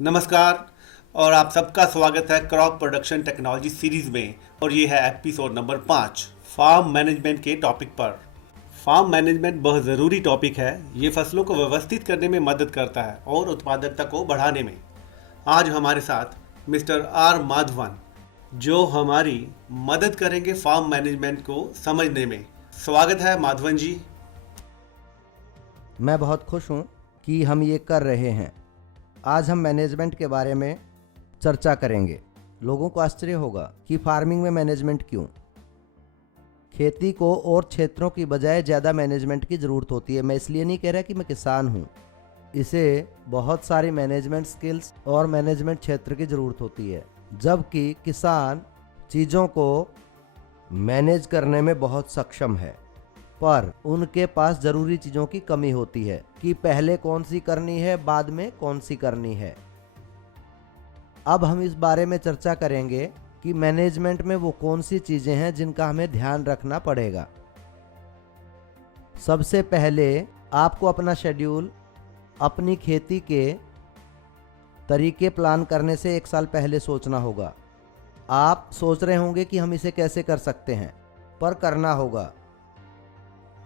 नमस्कार और आप सबका स्वागत है क्रॉप प्रोडक्शन टेक्नोलॉजी सीरीज में। और ये है एपिसोड नंबर 5 फार्म मैनेजमेंट के टॉपिक पर। फार्म मैनेजमेंट बहुत ज़रूरी टॉपिक है। ये फसलों को व्यवस्थित करने में मदद करता है और उत्पादकता को बढ़ाने में। आज हमारे साथ मिस्टर आर माधवन जो हमारी मदद करेंगे फार्म मैनेजमेंट को समझने में। स्वागत है माधवन जी। मैं बहुत खुश हूँ कि हम ये कर रहे हैं। आज हम मैनेजमेंट के बारे में चर्चा करेंगे। लोगों को आश्चर्य होगा कि फार्मिंग में मैनेजमेंट क्यों। खेती को और क्षेत्रों की बजाय ज़्यादा मैनेजमेंट की ज़रूरत होती है। मैं इसलिए नहीं कह रहा कि मैं किसान हूँ, इसे बहुत सारी मैनेजमेंट स्किल्स और मैनेजमेंट क्षेत्र की ज़रूरत होती है, जबकि किसान चीज़ों को मैनेज करने में बहुत सक्षम है, पर उनके पास जरूरी चीजों की कमी होती है कि पहले कौन सी करनी है, बाद में कौन सी करनी है। अब हम इस बारे में चर्चा करेंगे कि मैनेजमेंट में वो कौन सी चीजें हैं जिनका हमें ध्यान रखना पड़ेगा। सबसे पहले आपको अपना शेड्यूल, अपनी खेती के तरीके प्लान करने से 1 साल पहले सोचना होगा। आप सोच रहे होंगे कि हम इसे कैसे कर सकते हैं, पर करना होगा।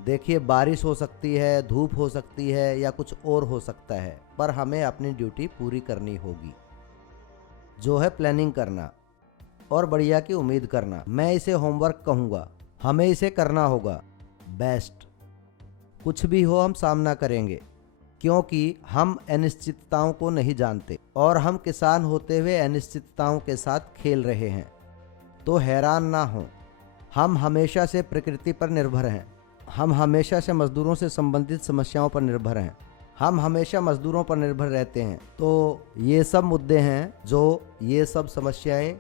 देखिए, बारिश हो सकती है, धूप हो सकती है या कुछ और हो सकता है, पर हमें अपनी ड्यूटी पूरी करनी होगी, जो है प्लानिंग करना और बढ़िया की उम्मीद करना। मैं इसे होमवर्क कहूँगा। हमें इसे करना होगा बेस्ट। कुछ भी हो हम सामना करेंगे, क्योंकि हम अनिश्चितताओं को नहीं जानते और हम किसान होते हुए अनिश्चितताओं के साथ खेल रहे हैं। तो हैरान ना हो, हम हमेशा से प्रकृति पर निर्भर हैं। हम हमेशा से मजदूरों से संबंधित समस्याओं पर निर्भर हैं। हम हमेशा मजदूरों पर निर्भर रहते हैं। तो ये सब मुद्दे हैं जो ये सब समस्याएं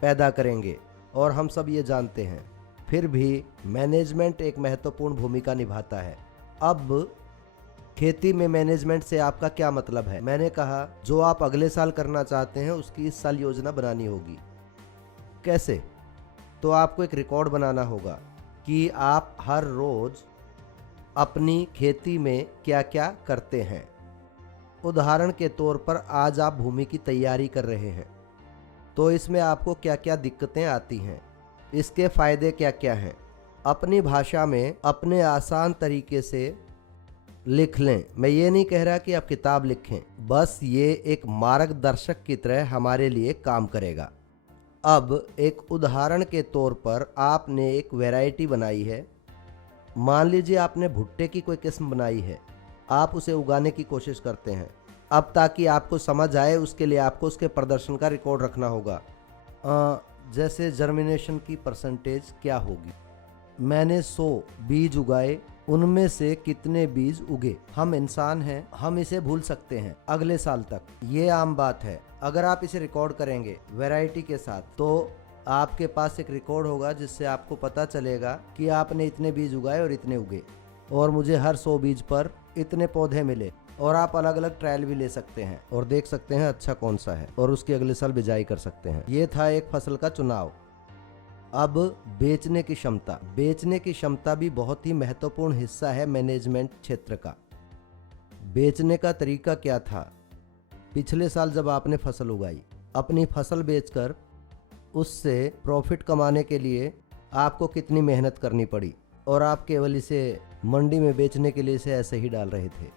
पैदा करेंगे और हम सब ये जानते हैं। फिर भी मैनेजमेंट एक महत्वपूर्ण भूमिका निभाता है। अब खेती में मैनेजमेंट से आपका क्या मतलब है? मैंने कहा, जो आप अगले साल करना चाहते हैं उसकी इस साल योजना बनानी होगी। कैसे? तो आपको एक रिकॉर्ड बनाना होगा कि आप हर रोज अपनी खेती में क्या क्या करते हैं। उदाहरण के तौर पर आज आप भूमि की तैयारी कर रहे हैं, तो इसमें आपको क्या क्या दिक्कतें आती हैं, इसके फायदे क्या क्या हैं। अपनी भाषा में अपने आसान तरीके से लिख लें। मैं ये नहीं कह रहा कि आप किताब लिखें, बस ये एक मार्गदर्शक की तरह हमारे लिए काम करेगा। अब एक उदाहरण के तौर पर आपने एक वैरायटी बनाई है। मान लीजिए आपने भुट्टे की कोई किस्म बनाई है। आप उसे उगाने की कोशिश करते हैं। अब ताकि आपको समझ आए, उसके लिए आपको उसके प्रदर्शन का रिकॉर्ड रखना होगा। जैसे जर्मिनेशन की परसेंटेज क्या होगी। मैंने 100 बीज उगाए, उनमें से कितने बीज उगे। हम इंसान हैं, हम इसे भूल सकते हैं अगले साल तक, ये आम बात है। अगर आप इसे रिकॉर्ड करेंगे वैरायटी के साथ, तो आपके पास एक रिकॉर्ड होगा जिससे आपको पता चलेगा कि आपने इतने बीज उगाए और इतने उगे, और मुझे हर 100 बीज पर इतने पौधे मिले। और आप अलग अलग ट्रायल भी ले सकते हैं और देख सकते हैं अच्छा कौन सा है, और उसकी अगले साल बिजाई कर सकते हैं। ये था एक फसल का चुनाव। अब बेचने की क्षमता। बेचने की क्षमता भी बहुत ही महत्वपूर्ण हिस्सा है मैनेजमेंट क्षेत्र का। बेचने का तरीका क्या था? पिछले साल जब आपने फसल उगाई, अपनी फसल बेचकर उससे प्रॉफिट कमाने के लिए आपको कितनी मेहनत करनी पड़ी, और आप केवल इसे मंडी में बेचने के लिए इसे ऐसे ही डाल रहे थे।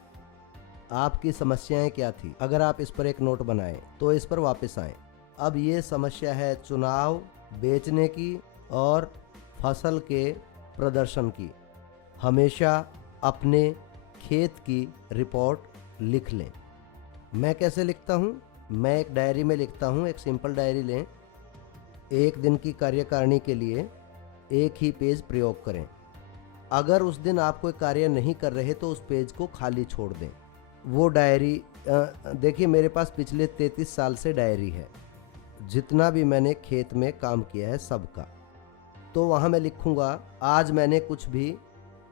आपकी समस्याएं क्या थी? अगर आप इस पर एक नोट बनाएं तो इस पर वापस आएं। अब ये समस्या है चुनाव, बेचने की और फसल के प्रदर्शन की। हमेशा अपने खेत की रिपोर्ट लिख लें। मैं कैसे लिखता हूँ? मैं एक डायरी में लिखता हूँ। एक सिंपल डायरी लें। 1 दिन की कार्यकारिणी के लिए 1 ही पेज प्रयोग करें। अगर उस दिन आप कोई कार्य नहीं कर रहे तो उस पेज को खाली छोड़ दें। वो डायरी, देखिए मेरे पास पिछले 33 साल से डायरी है, जितना भी मैंने खेत में काम किया है सबका। तो वहाँ मैं लिखूँगा आज मैंने कुछ भी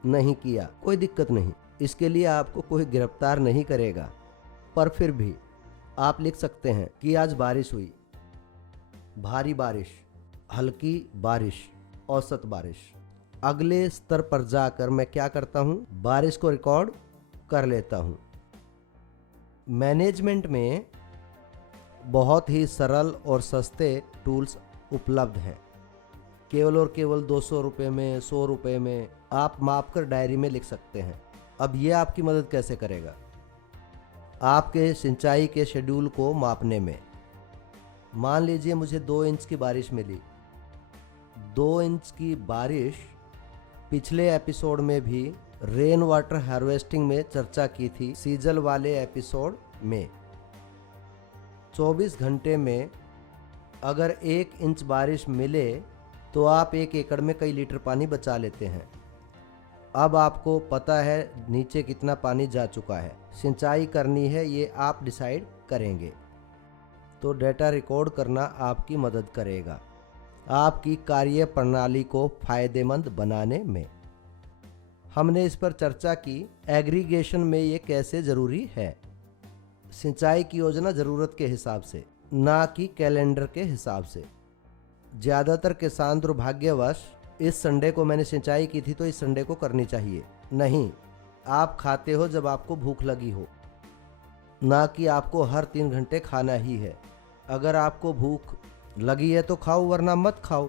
नहीं किया, कोई दिक्कत नहीं, इसके लिए आपको कोई गिरफ्तार नहीं करेगा। पर फिर भी आप लिख सकते हैं कि आज बारिश हुई, भारी बारिश, हल्की बारिश, औसत बारिश। अगले स्तर पर जाकर मैं क्या करता हूँ? बारिश को रिकॉर्ड कर लेता हूँ। मैनेजमेंट में बहुत ही सरल और सस्ते टूल्स उपलब्ध हैं। केवल और केवल 200 रुपये में, 100 रुपये में आप माप कर डायरी में लिख सकते हैं। अब ये आपकी मदद कैसे करेगा? आपके सिंचाई के शेड्यूल को मापने में। मान लीजिए मुझे 2 इंच की बारिश मिली। 2 इंच की बारिश पिछले एपिसोड में भी रेन वाटर हार्वेस्टिंग में चर्चा की थी, सीजल वाले एपिसोड में। 24 घंटे में अगर 1 इंच बारिश मिले तो आप 1 एकड़ में कई लीटर पानी बचा लेते हैं। अब आपको पता है नीचे कितना पानी जा चुका है, सिंचाई करनी है, ये आप डिसाइड करेंगे। तो डेटा रिकॉर्ड करना आपकी मदद करेगा आपकी कार्य प्रणाली को फायदेमंद बनाने में। हमने इस पर चर्चा की एग्रीगेशन में ये कैसे ज़रूरी है। सिंचाई की योजना ज़रूरत के हिसाब से, ना कि कैलेंडर के हिसाब से। ज़्यादातर किसान दुर्भाग्यवश इस संडे को मैंने सिंचाई की थी तो इस संडे को करनी चाहिए। नहीं, आप खाते हो जब आपको भूख लगी हो, ना कि आपको हर 3 घंटे खाना ही है। अगर आपको भूख लगी है तो खाओ, वरना मत खाओ।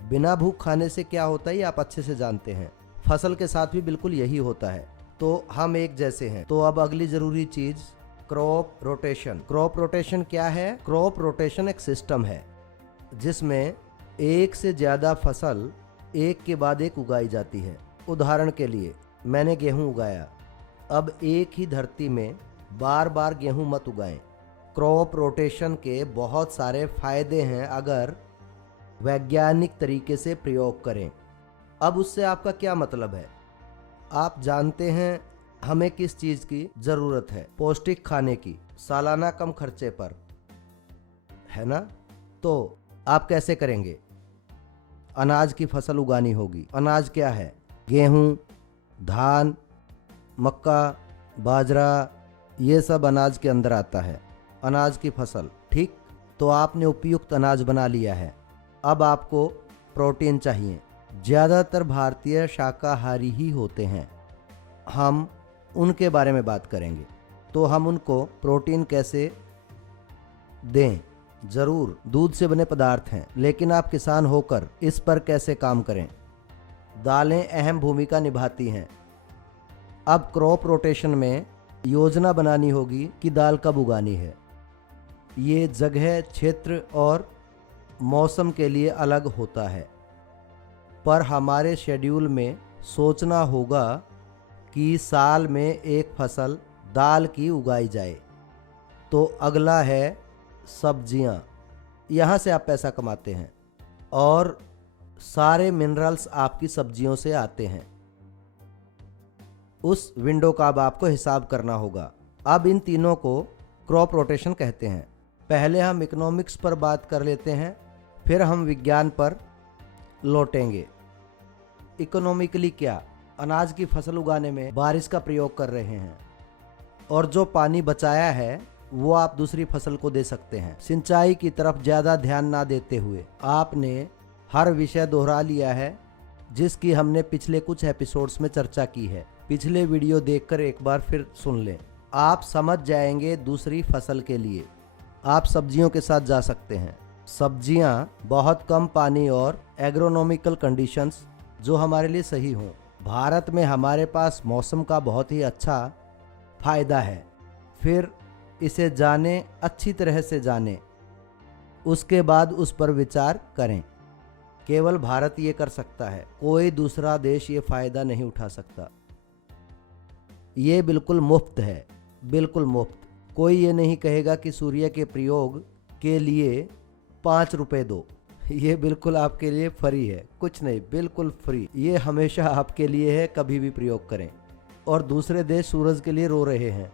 बिना भूख खाने से क्या होता है ये आप अच्छे से जानते हैं। फसल के साथ भी बिल्कुल यही होता है। तो हम एक जैसे हैं। तो अब अगली ज़रूरी चीज़, क्रॉप रोटेशन। क्रॉप रोटेशन क्या है? क्रॉप रोटेशन एक सिस्टम है जिसमें एक से ज़्यादा फसल एक के बाद एक उगाई जाती है। उदाहरण के लिए मैंने गेहूं उगाया, अब एक ही धरती में बार बार गेहूं मत उगाएं। क्रॉप रोटेशन के बहुत सारे फायदे हैं अगर वैज्ञानिक तरीके से प्रयोग करें। अब उससे आपका क्या मतलब है? आप जानते हैं हमें किस चीज़ की ज़रूरत है? पौष्टिक खाने की, सालाना कम खर्चे पर, है ना? तो आप कैसे करेंगे? अनाज की फसल उगानी होगी। अनाज क्या है? गेहूं, धान, मक्का, बाजरा, ये सब अनाज के अंदर आता है। अनाज की फसल, ठीक। तो आपने उपयुक्त अनाज बना लिया है। अब आपको प्रोटीन चाहिए। ज़्यादातर भारतीय शाकाहारी ही होते हैं, हम उनके बारे में बात करेंगे। तो हम उनको प्रोटीन कैसे दें? ज़रूर दूध से बने पदार्थ हैं, लेकिन आप किसान होकर इस पर कैसे काम करें? दालें अहम भूमिका निभाती हैं। अब क्रॉप रोटेशन में योजना बनानी होगी कि दाल कब उगानी है। ये जगह, क्षेत्र और मौसम के लिए अलग होता है, पर हमारे शेड्यूल में सोचना होगा कि साल में एक फसल दाल की उगाई जाए। तो अगला है सब्जियां। यहाँ से आप पैसा कमाते हैं और सारे मिनरल्स आपकी सब्जियों से आते हैं। उस विंडो का अब आपको हिसाब करना होगा। अब इन तीनों को क्रॉप रोटेशन कहते हैं। पहले हम इकोनॉमिक्स पर बात कर लेते हैं, फिर हम विज्ञान पर लौटेंगे। इकोनॉमिकली क्या? अनाज की फसल उगाने में बारिश का प्रयोग कर रहे हैं और जो पानी बचाया है वो आप दूसरी फसल को दे सकते हैं। सिंचाई की तरफ ज़्यादा ध्यान ना देते हुए आपने हर विषय दोहरा लिया है जिसकी हमने पिछले कुछ एपिसोड्स में चर्चा की है। पिछले वीडियो देखकर एक बार फिर सुन लें, आप समझ जाएंगे। दूसरी फसल के लिए आप सब्जियों के साथ जा सकते हैं। सब्जियां बहुत कम पानी और एग्रोनॉमिकल कंडीशंस जो हमारे लिए सही हों। भारत में हमारे पास मौसम का बहुत ही अच्छा फायदा है। फिर इसे जाने, अच्छी तरह से जाने, उसके बाद उस पर विचार करें। केवल भारत ये कर सकता है, कोई दूसरा देश ये फायदा नहीं उठा सकता। ये बिल्कुल मुफ्त है, बिल्कुल मुफ्त। कोई ये नहीं कहेगा कि सूर्य के प्रयोग के लिए 5 रुपए दो। ये बिल्कुल आपके लिए फ्री है, कुछ नहीं, बिल्कुल फ्री। ये हमेशा आपके लिए है, कभी भी प्रयोग करें। और दूसरे देश सूरज के लिए रो रहे हैं,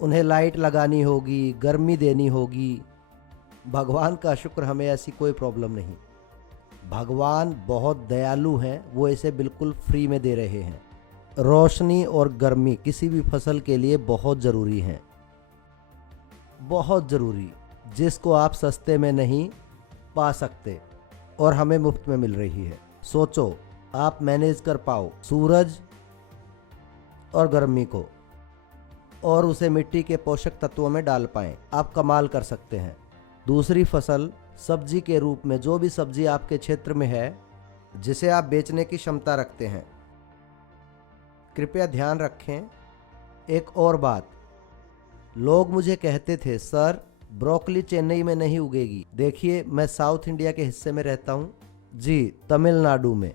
उन्हें लाइट लगानी होगी, गर्मी देनी होगी। भगवान का शुक्र, हमें ऐसी कोई प्रॉब्लम नहीं। भगवान बहुत दयालु हैं, वो इसे बिल्कुल फ्री में दे रहे हैं। रोशनी और गर्मी किसी भी फसल के लिए बहुत ज़रूरी हैं, बहुत ज़रूरी, जिसको आप सस्ते में नहीं पा सकते और हमें मुफ्त में मिल रही है। सोचो आप मैनेज कर पाओ सूरज और गर्मी को। और उसे मिट्टी के पोषक तत्वों में डाल पाएं, आप कमाल कर सकते हैं। दूसरी फसल सब्जी के रूप में जो भी सब्जी आपके क्षेत्र में है जिसे आप बेचने की क्षमता रखते हैं। कृपया ध्यान रखें एक और बात, लोग मुझे कहते थे सर ब्रोकली चेन्नई में नहीं उगेगी। देखिए मैं साउथ इंडिया के हिस्से में रहता हूँ जी, तमिलनाडु में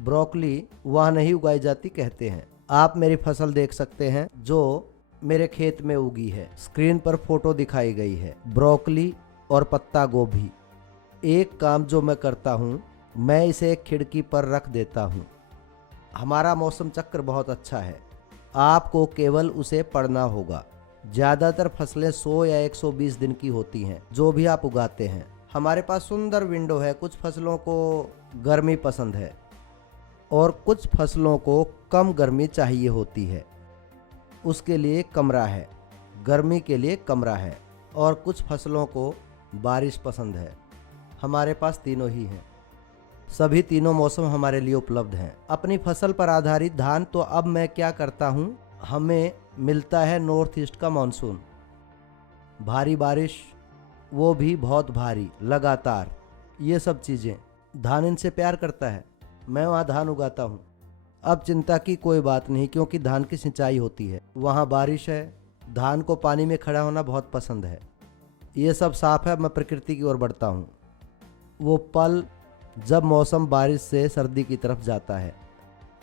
ब्रोकली वहाँ नहीं उगाई जाती कहते हैं। आप मेरी फसल देख सकते हैं जो मेरे खेत में उगी है। स्क्रीन पर फोटो दिखाई गई है, ब्रोकली और पत्ता गोभी। एक काम जो मैं करता हूँ, मैं इसे एक खिड़की पर रख देता हूँ। हमारा मौसम चक्र बहुत अच्छा है, आपको केवल उसे पढ़ना होगा। ज़्यादातर फसलें 100 या 120 दिन की होती हैं जो भी आप उगाते हैं। हमारे पास सुंदर विंडो है। कुछ फसलों को गर्मी पसंद है और कुछ फसलों को कम गर्मी चाहिए होती है, उसके लिए कमरा है। गर्मी के लिए कमरा है। और कुछ फसलों को बारिश पसंद है। हमारे पास तीनों ही हैं। सभी तीनों मौसम हमारे लिए उपलब्ध हैं। अपनी फसल पर आधारित धान, तो अब मैं क्या करता हूँ, हमें मिलता है नॉर्थ ईस्ट का मानसून, भारी बारिश, वो भी बहुत भारी लगातार। ये सब चीज़ें, धान इनसे प्यार करता है। मैं वहाँ धान उगाता हूँ। अब चिंता की कोई बात नहीं क्योंकि धान की सिंचाई होती है, वहाँ बारिश है। धान को पानी में खड़ा होना बहुत पसंद है। ये सब साफ है। मैं प्रकृति की ओर बढ़ता हूँ। वो पल जब मौसम बारिश से सर्दी की तरफ जाता है,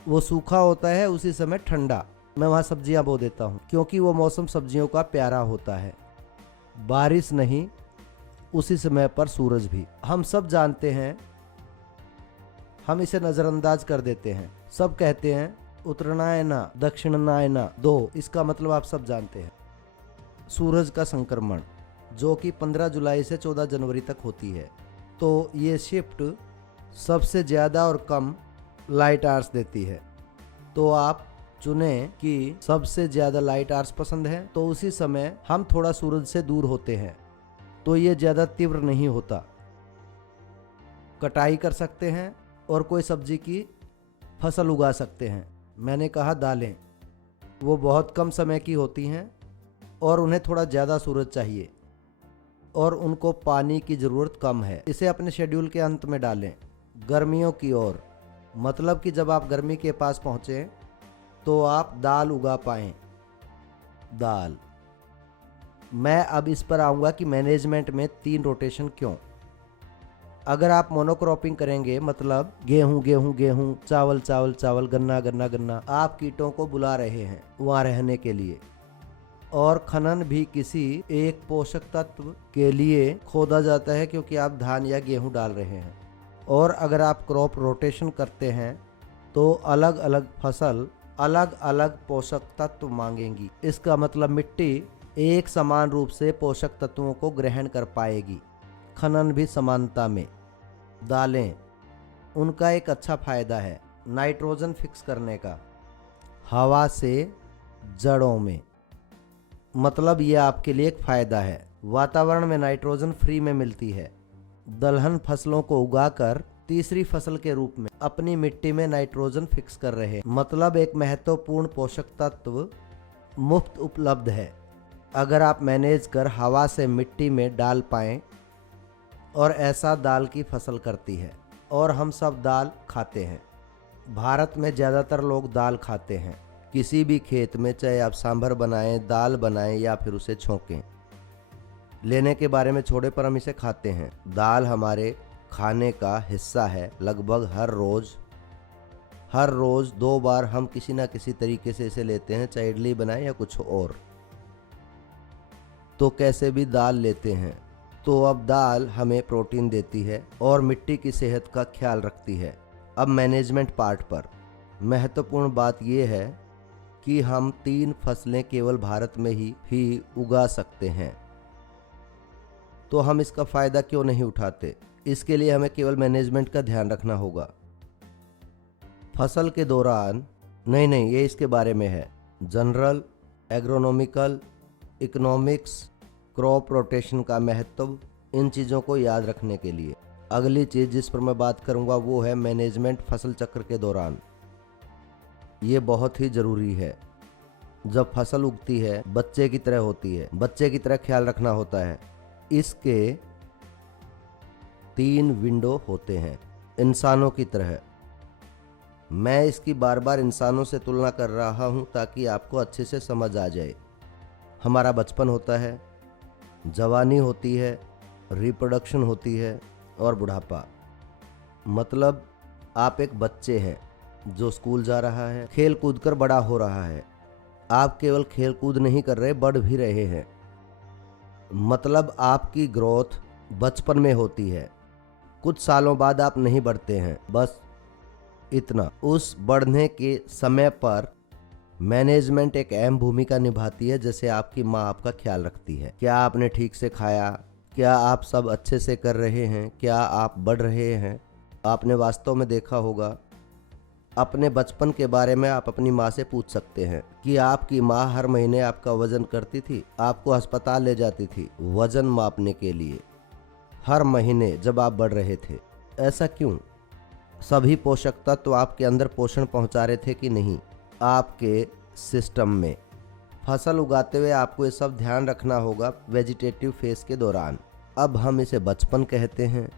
वो सूखा होता है, उसी समय ठंडा, मैं वहाँ सब्जियाँ बो देता हूँ क्योंकि वो मौसम सब्जियों का प्यारा होता है। बारिश नहीं, उसी समय पर सूरज भी। हम सब जानते हैं, हम इसे नज़रअंदाज कर देते हैं। सब कहते हैं उत्तरायणा दक्षिणायना दो, इसका मतलब आप सब जानते हैं। सूरज का संक्रमण जो कि 15 जुलाई से 14 जनवरी तक होती है, तो ये शिफ्ट सबसे ज़्यादा और कम लाइट आवर्स देती है। तो आप चुने कि सबसे ज़्यादा लाइट आवर्स पसंद है, तो उसी समय हम थोड़ा सूरज से दूर होते हैं, तो ये ज़्यादा तीव्र नहीं होता। कटाई कर सकते हैं और कोई सब्जी की फसल उगा सकते हैं। मैंने कहा दालें, वो बहुत कम समय की होती हैं और उन्हें थोड़ा ज़्यादा सूरज चाहिए और उनको पानी की ज़रूरत कम है। इसे अपने शेड्यूल के अंत में डालें, गर्मियों की ओर, मतलब कि जब आप गर्मी के पास पहुँचें तो आप दाल उगा पाएँ। दाल, मैं अब इस पर आऊँगा कि मैनेजमेंट में 3 रोटेशन क्यों। अगर आप मोनोक्रॉपिंग करेंगे, मतलब गेहूं गेहूं गेहूं, चावल चावल चावल, गन्ना गन्ना गन्ना, आप कीटों को बुला रहे हैं वहाँ रहने के लिए। और खनन भी किसी एक पोषक तत्व के लिए खोदा जाता है क्योंकि आप धान या गेहूं डाल रहे हैं। और अगर आप क्रॉप रोटेशन करते हैं तो अलग अलग फसल अलग अलग पोषक तत्व मांगेंगी। इसका मतलब मिट्टी एक समान रूप से पोषक तत्वों को ग्रहण कर पाएगी। खनन भी समानता में। दालें, उनका एक अच्छा फायदा है नाइट्रोजन फिक्स करने का हवा से जड़ों में, मतलब ये आपके लिए एक फायदा है। वातावरण में नाइट्रोजन फ्री में मिलती है। दलहन फसलों को उगाकर तीसरी फसल के रूप में अपनी मिट्टी में नाइट्रोजन फिक्स कर रहे हैं, मतलब एक महत्वपूर्ण पोषक तत्व मुफ्त उपलब्ध है अगर आप मैनेज कर हवा से मिट्टी में डाल पाएं। और ऐसा दाल की फसल करती है और हम सब दाल खाते हैं। भारत में ज़्यादातर लोग दाल खाते हैं। किसी भी खेत में, चाहे आप सांभर बनाएं, दाल बनाएं या फिर उसे छोंकें, लेने के बारे में छोड़े पर हम इसे खाते हैं। दाल हमारे खाने का हिस्सा है। लगभग हर रोज़ 2 बार हम किसी ना किसी तरीके से इसे लेते हैं, चाहे इडली बनाएं या कुछ और। तो कैसे भी दाल लेते हैं। तो अब दाल हमें प्रोटीन देती है और मिट्टी की सेहत का ख्याल रखती है। अब मैनेजमेंट पार्ट पर महत्वपूर्ण बात यह है कि हम 3 फसलें केवल भारत में ही उगा सकते हैं। तो हम इसका फ़ायदा क्यों नहीं उठाते? इसके लिए हमें केवल मैनेजमेंट का ध्यान रखना होगा। फसल के दौरान नहीं, ये इसके बारे में है। General, agronomical, economics, crop rotation का महत्व, इन चीज़ों को याद रखने के लिए। अगली चीज़ जिस पर मैं बात करूंगा वो है मैनेजमेंट फसल चक्र के दौरान। ये बहुत ही ज़रूरी है। जब फसल उगती है बच्चे की तरह होती है, बच्चे की तरह ख्याल रखना होता है। इसके 3 विंडो होते हैं इंसानों की तरह। मैं इसकी बार बार इंसानों से तुलना कर रहा हूं ताकि आपको अच्छे से समझ आ जाए। हमारा बचपन होता है, जवानी होती है, रिप्रोडक्शन होती है और बुढ़ापा। मतलब आप एक बच्चे हैं जो स्कूल जा रहा है, खेल कूद कर बड़ा हो रहा है। आप केवल खेल कूद नहीं कर रहे, बढ़ भी रहे हैं। मतलब आपकी ग्रोथ बचपन में होती है, कुछ सालों बाद आप नहीं बढ़ते हैं, बस इतना। उस बढ़ने के समय पर मैनेजमेंट एक अहम भूमिका निभाती है। जैसे आपकी माँ आपका ख्याल रखती है, क्या आपने ठीक से खाया, क्या आप सब अच्छे से कर रहे हैं, क्या आप बढ़ रहे हैं। आपने वास्तव में देखा होगा, अपने बचपन के बारे में आप अपनी माँ से पूछ सकते हैं कि आपकी माँ हर महीने आपका वजन करती थी, आपको अस्पताल ले जाती थी वजन मापने के लिए हर महीने जब आप बढ़ रहे थे। ऐसा क्यों? सभी पोषक तत्व आपके अंदर पोषण पहुंचा रहे थे कि नहीं आपके सिस्टम में। फसल उगाते हुए आपको ये सब ध्यान रखना होगा वेजिटेटिव फेज के दौरान। अब हम इसे बचपन कहते हैं,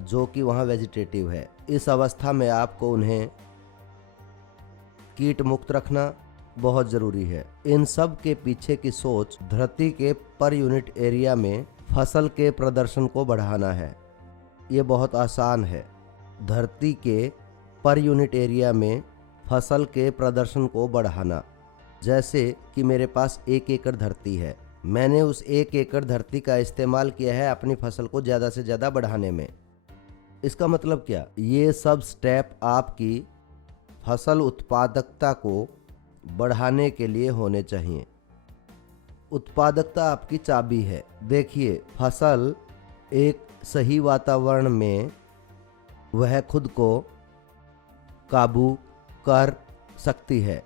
जो कि वहाँ वेजिटेटिव है। इस अवस्था में आपको उन्हें कीट मुक्त रखना बहुत ज़रूरी है। इन सब के पीछे की सोच धरती के पर यूनिट एरिया में फसल के प्रदर्शन को बढ़ाना है। ये बहुत आसान है। धरती के पर यूनिट एरिया में फसल के प्रदर्शन को बढ़ाना। जैसे कि मेरे पास 1 एकड़ धरती है, मैंने उस 1 एकड़ धरती का इस्तेमाल किया है अपनी फसल को ज़्यादा से ज़्यादा बढ़ाने में। इसका मतलब क्या? ये सब स्टेप आपकी फसल उत्पादकता को बढ़ाने के लिए होने चाहिए। उत्पादकता आपकी चाबी है। देखिए, फसल एक सही वातावरण में वह खुद को काबू कर सकती है।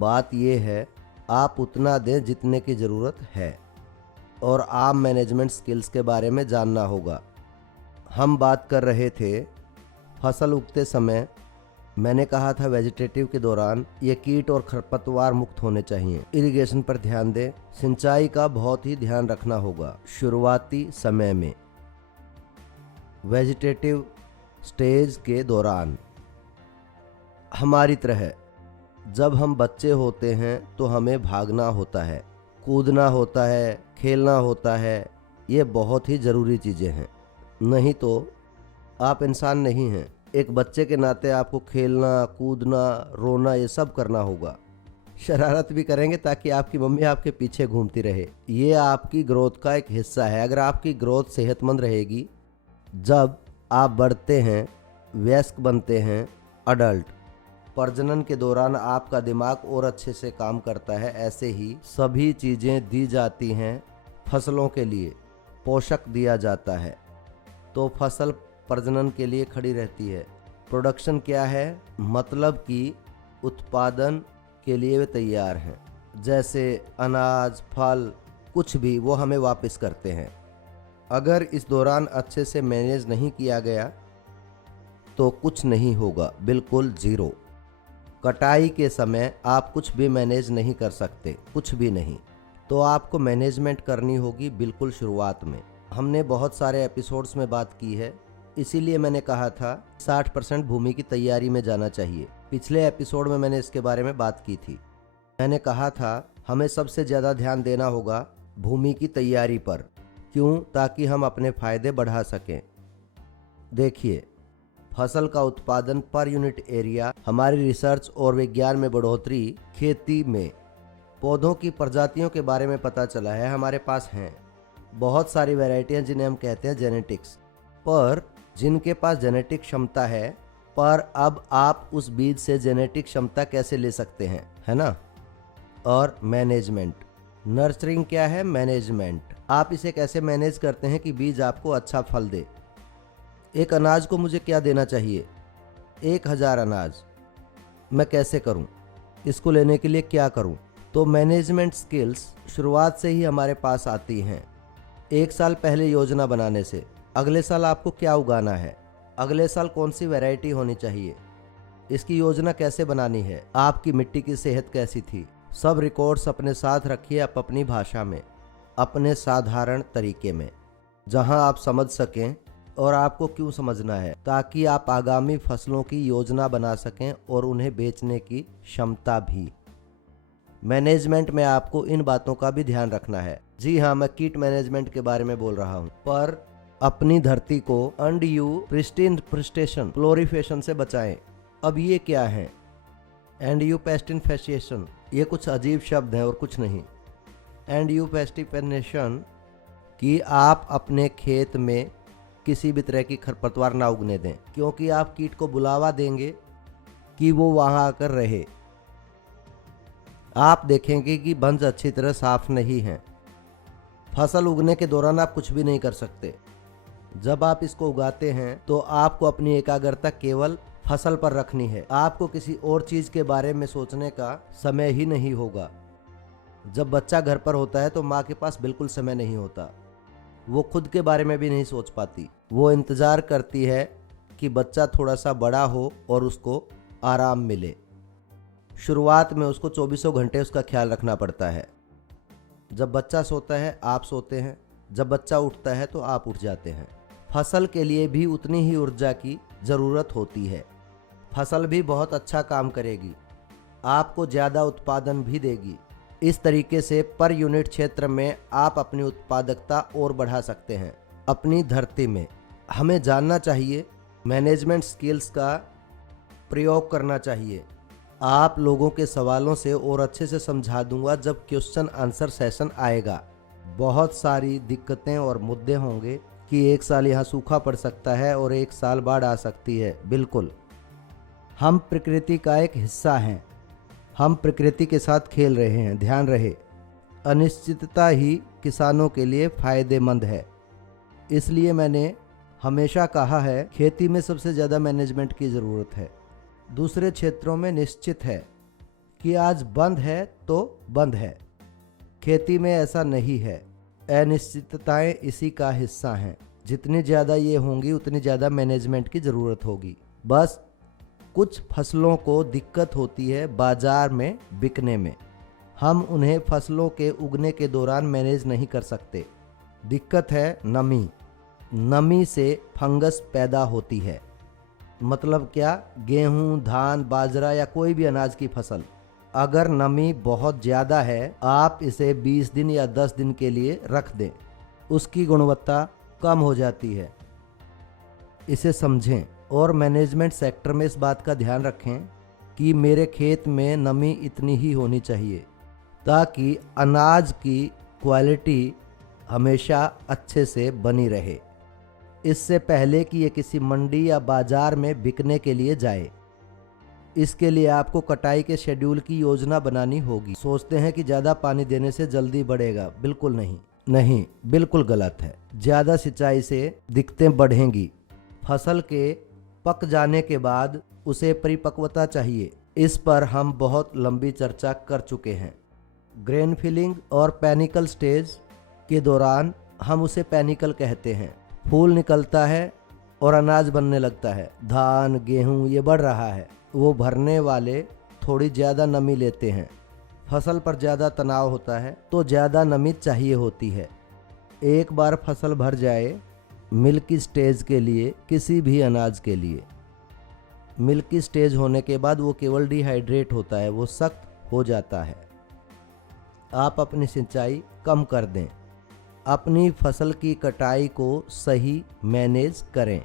बात यह है, आप उतना दें जितने की ज़रूरत है। और आप मैनेजमेंट स्किल्स के बारे में जानना होगा। हम बात कर रहे थे फसल उगते समय, मैंने कहा था वेजिटेटिव के दौरान ये कीट और खरपतवार मुक्त होने चाहिए। इरिगेशन पर ध्यान दें, सिंचाई का बहुत ही ध्यान रखना होगा शुरुआती समय में। वेजिटेटिव स्टेज के दौरान हमारी तरह जब हम बच्चे होते हैं तो हमें भागना होता है, कूदना होता है, खेलना होता है। ये बहुत ही ज़रूरी चीज़ें हैं, नहीं तो आप इंसान नहीं हैं। एक बच्चे के नाते आपको खेलना, कूदना, रोना ये सब करना होगा। शरारत भी करेंगे ताकि आपकी मम्मी आपके पीछे घूमती रहे। ये आपकी ग्रोथ का एक हिस्सा है। अगर आपकी ग्रोथ सेहतमंद रहेगी, जब आप बढ़ते हैं, वयस्क बनते हैं, अडल्ट, प्रजनन के दौरान आपका दिमाग और अच्छे से काम करता है। ऐसे ही सभी चीज़ें दी जाती हैं फसलों के लिए, पोषक दिया जाता है तो फसल प्रजनन के लिए खड़ी रहती है। प्रोडक्शन क्या है? मतलब कि उत्पादन के लिए वे तैयार हैं। जैसे अनाज, फल, कुछ भी वो हमें वापस करते हैं। अगर इस दौरान अच्छे से मैनेज नहीं किया गया तो कुछ नहीं होगा, बिल्कुल ज़ीरो। कटाई के समय आप कुछ भी मैनेज नहीं कर सकते, कुछ भी नहीं। तो आपको मैनेजमेंट करनी होगी बिल्कुल शुरुआत में। हमने बहुत सारे एपिसोड्स में बात की है, इसीलिए मैंने कहा था 60% भूमि की तैयारी में जाना चाहिए। पिछले एपिसोड में मैंने इसके बारे में बात की थी। मैंने कहा था हमें सबसे ज़्यादा ध्यान देना होगा भूमि की तैयारी पर। क्यों? ताकि हम अपने फ़ायदे बढ़ा सकें। देखिए, फसल का उत्पादन पर यूनिट एरिया, हमारी रिसर्च और विज्ञान में बढ़ोतरी, खेती में पौधों की प्रजातियों के बारे में पता चला है। हमारे पास हैं बहुत सारी वैरायटियाँ जिन्हें हम कहते हैं जेनेटिक्स, पर जिनके पास जेनेटिक क्षमता है, पर अब आप उस बीज से जेनेटिक क्षमता कैसे ले सकते हैं, है ना। और मैनेजमेंट, नर्सरिंग क्या है? मैनेजमेंट। आप इसे कैसे मैनेज करते हैं कि बीज आपको अच्छा फल दे। एक अनाज को मुझे क्या देना चाहिए? 1000 अनाज। मैं कैसे करूं? इसको लेने के लिए क्या करूं? तो मैनेजमेंट स्किल्स शुरुआत से ही हमारे पास आती हैं। 1 साल पहले योजना बनाने से, अगले साल आपको क्या उगाना है, अगले साल कौन सी वैरायटी होनी चाहिए, इसकी योजना कैसे बनानी है, आपकी मिट्टी की सेहत कैसी थी, सब रिकॉर्ड्स अपने साथ रखिए, आप अपनी भाषा में, अपने साधारण तरीके में, जहां आप समझ सकें और आपको क्यों समझना है, ताकि आप आगामी फसलों की योजना बना सकें और उन्हें बेचने की क्षमता भी। मैनेजमेंट में आपको इन बातों का भी ध्यान रखना है। जी हाँ, मैं कीट मैनेजमेंट के बारे में बोल रहा हूँ, पर अपनी धरती को अनड्यू प्रिस्टेशन प्लोरीफेशन से बचाएं। अब ये क्या है? एंड पेस्ट इन्फेस्टेशन, ये कुछ अजीब शब्द हैं और कुछ नहीं। एंड पेस्टिफिकेशन कि आप अपने खेत में किसी भी तरह की खरपतवार ना उगने दें, क्योंकि आप कीट को बुलावा देंगे कि वो वहां आकर रहे। आप देखेंगे कि बंज अच्छी तरह साफ नहीं है। फसल उगने के दौरान आप कुछ भी नहीं कर सकते। जब आप इसको उगाते हैं तो आपको अपनी एकाग्रता केवल फसल पर रखनी है। आपको किसी और चीज के बारे में सोचने का समय ही नहीं होगा। जब बच्चा घर पर होता है तो माँ के पास बिल्कुल समय नहीं होता। वो खुद के बारे में भी नहीं सोच पाती। वो इंतज़ार करती है कि बच्चा थोड़ा सा बड़ा हो और उसको आराम मिले। शुरुआत में उसको 24 घंटे उसका ख्याल रखना पड़ता है। जब बच्चा सोता है आप सोते हैं, जब बच्चा उठता है तो आप उठ जाते हैं। फसल के लिए भी उतनी ही ऊर्जा की ज़रूरत होती है। फसल भी बहुत अच्छा काम करेगी, आपको ज़्यादा उत्पादन भी देगी। इस तरीके से पर यूनिट क्षेत्र में आप अपनी उत्पादकता और बढ़ा सकते हैं। अपनी धरती में हमें जानना चाहिए, मैनेजमेंट स्किल्स का प्रयोग करना चाहिए। आप लोगों के सवालों से और अच्छे से समझा दूंगा जब क्वेश्चन आंसर सेशन आएगा। बहुत सारी दिक्कतें और मुद्दे होंगे कि एक साल यहाँ सूखा पड़ सकता है और एक साल बाढ़ आ सकती है। बिल्कुल, हम प्रकृति का एक हिस्सा हैं। हम प्रकृति के साथ खेल रहे हैं, ध्यान रहे। अनिश्चितता ही किसानों के लिए फायदेमंद है। इसलिए मैंने हमेशा कहा है, खेती में सबसे ज़्यादा मैनेजमेंट की ज़रूरत है। दूसरे क्षेत्रों में निश्चित है कि आज बंद है तो बंद है। खेती में ऐसा नहीं है। अनिश्चितताएं इसी का हिस्सा हैं। जितनी ज़्यादा ये होंगी उतनी ज़्यादा मैनेजमेंट की ज़रूरत होगी। बस कुछ फसलों को दिक्कत होती है बाजार में बिकने में। हम उन्हें फसलों के उगने के दौरान मैनेज नहीं कर सकते। दिक्कत है नमी। नमी से फंगस पैदा होती है। मतलब क्या? गेहूं, धान, बाजरा या कोई भी अनाज की फसल, अगर नमी बहुत ज़्यादा है, आप इसे 20 दिन या 10 दिन के लिए रख दें, उसकी गुणवत्ता कम हो जाती है। इसे समझें और मैनेजमेंट सेक्टर में इस बात का ध्यान रखें कि मेरे खेत में नमी इतनी ही होनी चाहिए ताकि अनाज की क्वालिटी हमेशा अच्छे से बनी रहे, इससे पहले कि ये किसी मंडी या बाजार में बिकने के लिए जाए। इसके लिए आपको कटाई के शेड्यूल की योजना बनानी होगी। सोचते हैं कि ज़्यादा पानी देने से जल्दी बढ़ेगा। बिल्कुल नहीं, नहीं, बिल्कुल गलत है। ज़्यादा सिंचाई से दिक्कतें बढ़ेंगी। फसल के पक जाने के बाद उसे परिपक्वता चाहिए। इस पर हम बहुत लंबी चर्चा कर चुके हैं। ग्रेन फिलिंग और पैनिकल स्टेज के दौरान हम उसे पैनिकल कहते हैं। फूल निकलता है और अनाज बनने लगता है। धान, गेहूं ये बढ़ रहा है। वो भरने वाले थोड़ी ज़्यादा नमी लेते हैं। फसल पर ज़्यादा तनाव होता है तो ज़्यादा नमी चाहिए होती है। एक बार फसल भर जाए, मिल्की स्टेज के लिए, किसी भी अनाज के लिए मिल्की स्टेज होने के बाद वो केवल डिहाइड्रेट होता है, वो सख्त हो जाता है। आप अपनी सिंचाई कम कर दें। अपनी फसल की कटाई को सही मैनेज करें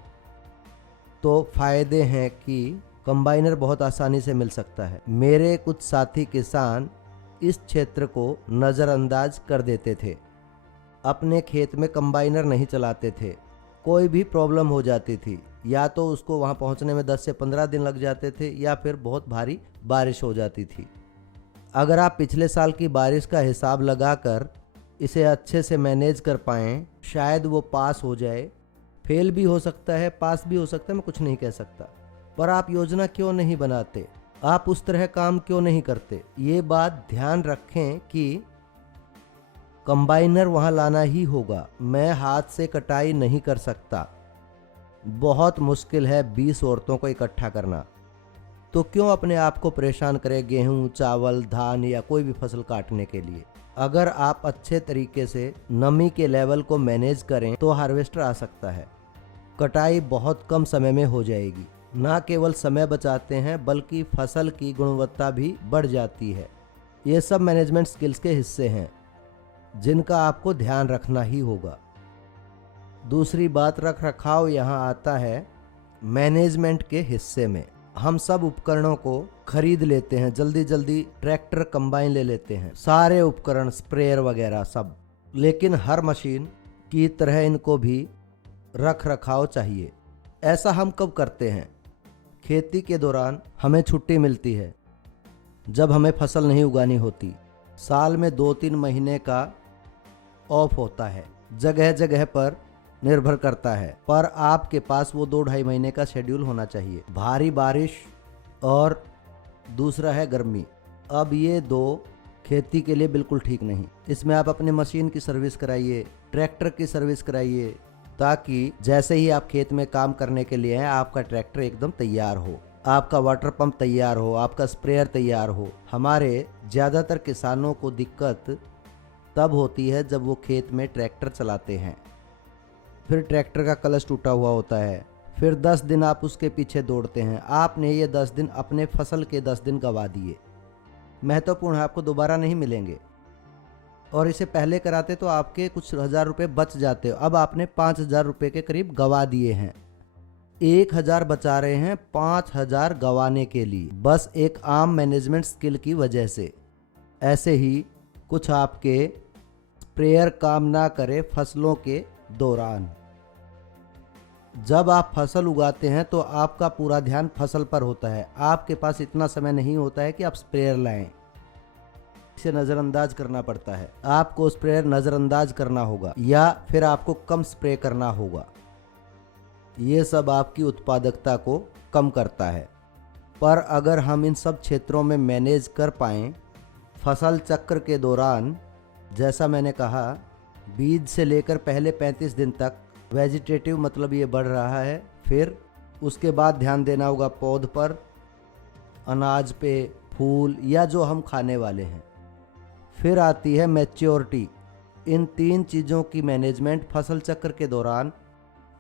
तो फायदे हैं कि कंबाइनर बहुत आसानी से मिल सकता है। मेरे कुछ साथी किसान इस क्षेत्र को नज़रअंदाज कर देते थे। अपने खेत में कंबाइनर नहीं चलाते थे। कोई भी प्रॉब्लम हो जाती थी, या तो उसको वहाँ पहुँचने में 10 से 15 दिन लग जाते थे या फिर बहुत भारी बारिश हो जाती थी। अगर आप पिछले साल की बारिश का हिसाब लगाकर इसे अच्छे से मैनेज कर पाएँ, शायद वो पास हो जाए। फेल भी हो सकता है, पास भी हो सकता है, मैं कुछ नहीं कह सकता। पर आप योजना क्यों नहीं बनाते? आप उस तरह काम क्यों नहीं करते? ये बात ध्यान रखें कि कंबाइनर वहाँ लाना ही होगा। मैं हाथ से कटाई नहीं कर सकता। बहुत मुश्किल है 20 औरतों को इकट्ठा करना। तो क्यों अपने आप को परेशान करें गेहूं, चावल, धान या कोई भी फसल काटने के लिए। अगर आप अच्छे तरीके से नमी के लेवल को मैनेज करें तो हार्वेस्टर आ सकता है। कटाई बहुत कम समय में हो जाएगी। ना केवल समय बचाते हैं बल्कि फसल की गुणवत्ता भी बढ़ जाती है। ये सब मैनेजमेंट स्किल्स के हिस्से हैं जिनका आपको ध्यान रखना ही होगा। दूसरी बात, रख रखाव यहाँ आता है मैनेजमेंट के हिस्से में। हम सब उपकरणों को खरीद लेते हैं, जल्दी जल्दी ट्रैक्टर, कंबाइन ले लेते हैं, सारे उपकरण, स्प्रेयर वगैरह सब। लेकिन हर मशीन की तरह इनको भी रख रखाव चाहिए। ऐसा हम कब करते हैं? खेती के दौरान हमें छुट्टी मिलती है जब हमें फसल नहीं उगानी होती। साल में 2-3 महीने का ऑफ होता है, जगह जगह पर निर्भर करता है, पर आपके पास वो 2-2.5 महीने का शेड्यूल होना चाहिए। भारी बारिश और दूसरा है गर्मी। अब ये दो खेती के लिए बिल्कुल ठीक नहीं। इसमें आप अपनी मशीन की सर्विस कराइए, ट्रैक्टर की सर्विस कराइए, ताकि जैसे ही आप खेत में काम करने के लिए हैं आपका ट्रैक्टर एकदम तैयार हो, आपका वाटर पंप तैयार हो, आपका स्प्रेयर तैयार हो। हमारे ज़्यादातर किसानों को दिक्कत तब होती है जब वो खेत में ट्रैक्टर चलाते हैं, फिर ट्रैक्टर का कलच टूटा हुआ होता है, फिर 10 दिन आप उसके पीछे दौड़ते हैं। आपने ये 10 दिन अपने फसल के 10 दिन गंवा दिए, महत्वपूर्ण आपको दोबारा नहीं मिलेंगे। और इसे पहले कराते तो आपके कुछ हज़ार रुपये बच जाते, अब आपने 5,000 रुपये के करीब गंवा दिए हैं। 1,000 बचा रहे हैं 5,000 गंवाने के लिए, बस एक आम मैनेजमेंट स्किल की वजह से। ऐसे ही कुछ आपके स्प्रेयर काम ना करे फसलों के दौरान। जब आप फसल उगाते हैं तो आपका पूरा ध्यान फसल पर होता है, आपके पास इतना समय नहीं होता है कि आप स्प्रेयर लाएं। इसे नज़रअंदाज करना पड़ता है। आपको स्प्रेयर नज़रअंदाज करना होगा या फिर आपको कम स्प्रे करना होगा। ये सब आपकी उत्पादकता को कम करता है। पर अगर हम इन सब क्षेत्रों में मैनेज कर पाएँ, फसल चक्र के दौरान, जैसा मैंने कहा, बीज से लेकर पहले 35 दिन तक वेजिटेटिव मतलब ये बढ़ रहा है, फिर उसके बाद ध्यान देना होगा पौध पर, अनाज पे, फूल या जो हम खाने वाले हैं, फिर आती है मैच्योरिटी। इन 3 चीज़ों की मैनेजमेंट फसल चक्र के दौरान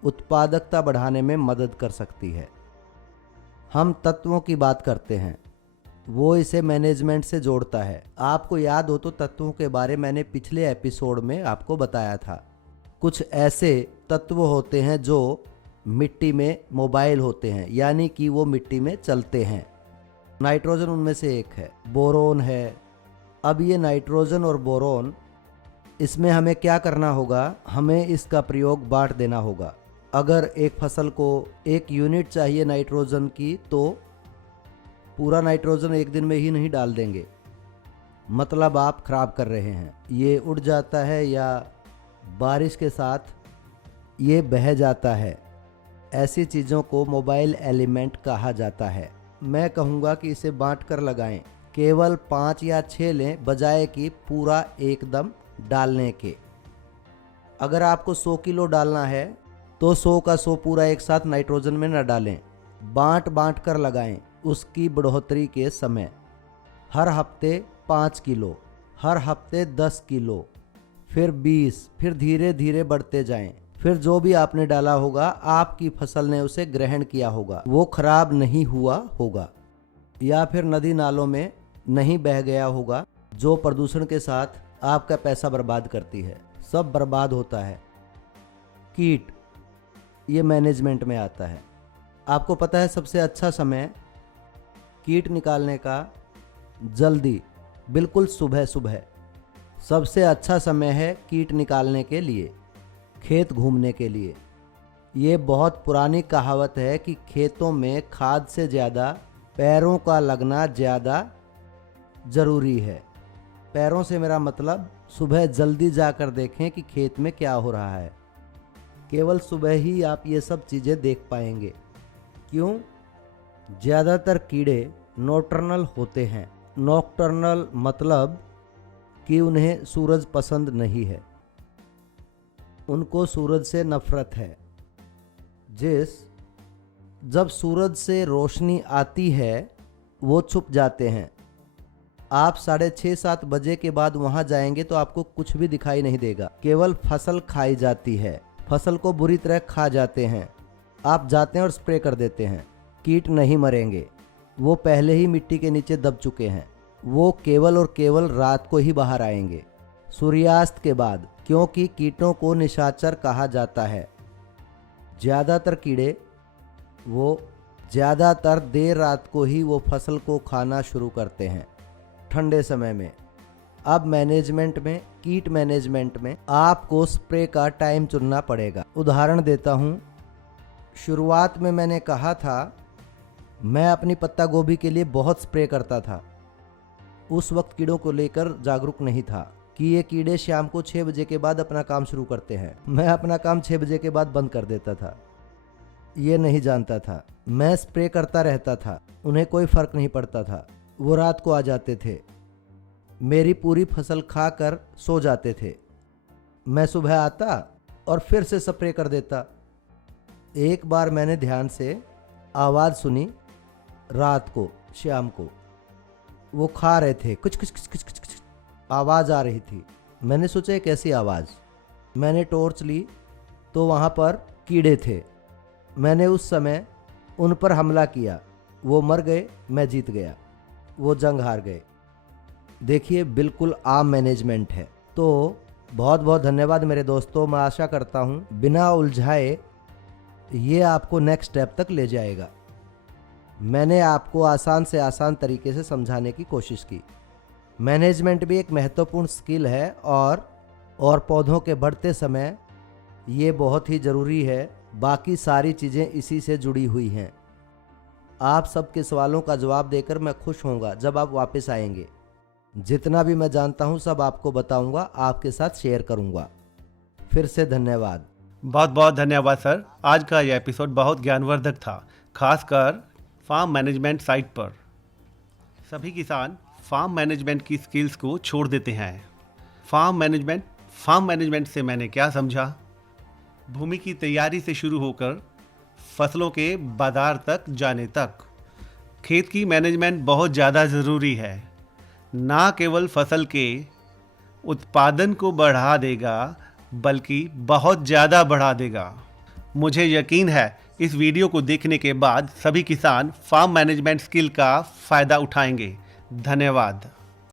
उत्पादकता बढ़ाने में मदद कर सकती है। हम तत्वों की बात करते हैं, वो इसे मैनेजमेंट से जोड़ता है। आपको याद हो तो तत्वों के बारे मैंने पिछले एपिसोड में आपको बताया था। कुछ ऐसे तत्व होते हैं जो मिट्टी में मोबाइल होते हैं, यानी कि वो मिट्टी में चलते हैं। नाइट्रोजन उनमें से एक है, बोरोन है। अब ये नाइट्रोजन और बोरोन, इसमें हमें क्या करना होगा? हमें इसका प्रयोग बांट देना होगा। अगर एक फसल को 1 यूनिट चाहिए नाइट्रोजन की तो पूरा नाइट्रोजन एक दिन में ही नहीं डाल देंगे, मतलब आप खराब कर रहे हैं। ये उड़ जाता है या बारिश के साथ ये बह जाता है। ऐसी चीज़ों को मोबाइल एलिमेंट कहा जाता है। मैं कहूँगा कि इसे बांट कर लगाएं, केवल 5 या 6 लें बजाय कि पूरा एकदम डालने के। अगर आपको 100 किलो डालना है तो 100 का 100 पूरा एक साथ नाइट्रोजन में न डालें, बांट बांट कर लगाएं। उसकी बढ़ोतरी के समय हर हफ्ते 5 किलो, हर हफ्ते 10 किलो, फिर 20, फिर धीरे धीरे बढ़ते जाएं। फिर जो भी आपने डाला होगा आपकी फसल ने उसे ग्रहण किया होगा, वो खराब नहीं हुआ होगा या फिर नदी नालों में नहीं बह गया होगा, जो प्रदूषण के साथ आपका पैसा बर्बाद करती है। सब बर्बाद होता है। कीट, ये मैनेजमेंट में आता है। आपको पता है सबसे अच्छा समय कीट निकालने का जल्दी, बिल्कुल सुबह सुबह सबसे अच्छा समय है कीट निकालने के लिए, खेत घूमने के लिए। ये बहुत पुरानी कहावत है कि खेतों में खाद से ज़्यादा पैरों का लगना ज़्यादा ज़रूरी है। पैरों से मेरा मतलब सुबह जल्दी जाकर देखें कि खेत में क्या हो रहा है। केवल सुबह ही आप ये सब चीज़ें देख पाएंगे। क्यों? ज़्यादातर कीड़े नॉकटर्नल होते हैं। नॉकटर्नल मतलब कि उन्हें सूरज पसंद नहीं है, उनको सूरज से नफरत है। जब सूरज से रोशनी आती है वो छुप जाते हैं। आप 6:30-7 बजे के बाद वहां जाएंगे तो आपको कुछ भी दिखाई नहीं देगा, केवल फसल खाई जाती है। फसल को बुरी तरह खा जाते हैं। आप जाते हैं और स्प्रे कर देते हैं, कीट नहीं मरेंगे, वो पहले ही मिट्टी के नीचे दब चुके हैं। वो केवल और केवल रात को ही बाहर आएंगे, सूर्यास्त के बाद, क्योंकि कीटों को निशाचर कहा जाता है। ज़्यादातर कीड़े वो ज़्यादातर देर रात को ही वो फसल को खाना शुरू करते हैं, ठंडे समय में। अब मैनेजमेंट में, कीट मैनेजमेंट में आपको स्प्रे का टाइम चुनना पड़ेगा। उदाहरण देता हूँ, शुरुआत में मैंने कहा था मैं अपनी पत्ता गोभी के लिए बहुत स्प्रे करता था। उस वक्त कीड़ों को लेकर जागरूक नहीं था कि ये कीड़े शाम को 6 बजे के बाद अपना काम शुरू करते हैं। मैं अपना काम 6 बजे के बाद बंद कर देता था, ये नहीं जानता था। मैं स्प्रे करता रहता था, उन्हें कोई फर्क नहीं पड़ता था। वो रात को आ जाते थे, मेरी पूरी फसल खा कर सो जाते थे। मैं सुबह आता और फिर से स्प्रे कर देता। एक बार मैंने ध्यान से आवाज़ सुनी, रात को, शाम को, वो खा रहे थे, कुछ कुछ कुछ कुछ कुछ कुछ आवाज़ आ रही थी। मैंने सोचा एक ऐसी आवाज़। मैंने टॉर्च ली तो वहाँ पर कीड़े थे। मैंने उस समय उन पर हमला किया, वो मर गए, मैं जीत गया, वो जंग हार गए। देखिए, बिल्कुल आम मैनेजमेंट है। तो बहुत बहुत धन्यवाद मेरे दोस्तों। मैं आशा करता हूँ बिना उलझाए ये आपको नेक्स्ट स्टेप तक ले जाएगा। मैंने आपको आसान से आसान तरीके से समझाने की कोशिश की। मैनेजमेंट भी एक महत्वपूर्ण स्किल है और पौधों के बढ़ते समय ये बहुत ही ज़रूरी है। बाकी सारी चीज़ें इसी से जुड़ी हुई हैं। आप सबके सवालों का जवाब देकर मैं खुश होऊंगा जब आप वापस आएंगे। जितना भी मैं जानता हूं सब आपको बताऊंगा, आपके साथ शेयर करूंगा। फिर से धन्यवाद। बहुत बहुत धन्यवाद सर। आज का यह एपिसोड बहुत ज्ञानवर्धक था, खासकर फार्म मैनेजमेंट साइट पर। सभी किसान फार्म मैनेजमेंट की स्किल्स को छोड़ देते हैं। फार्म मैनेजमेंट से मैंने क्या समझा? भूमि की तैयारी से शुरू होकर फसलों के बाजार तक जाने तक खेत की मैनेजमेंट बहुत ज़्यादा ज़रूरी है। ना केवल फसल के उत्पादन को बढ़ा देगा बल्कि बहुत ज़्यादा बढ़ा देगा। मुझे यकीन है इस वीडियो को देखने के बाद सभी किसान फार्म मैनेजमेंट स्किल का फ़ायदा उठाएंगे। धन्यवाद।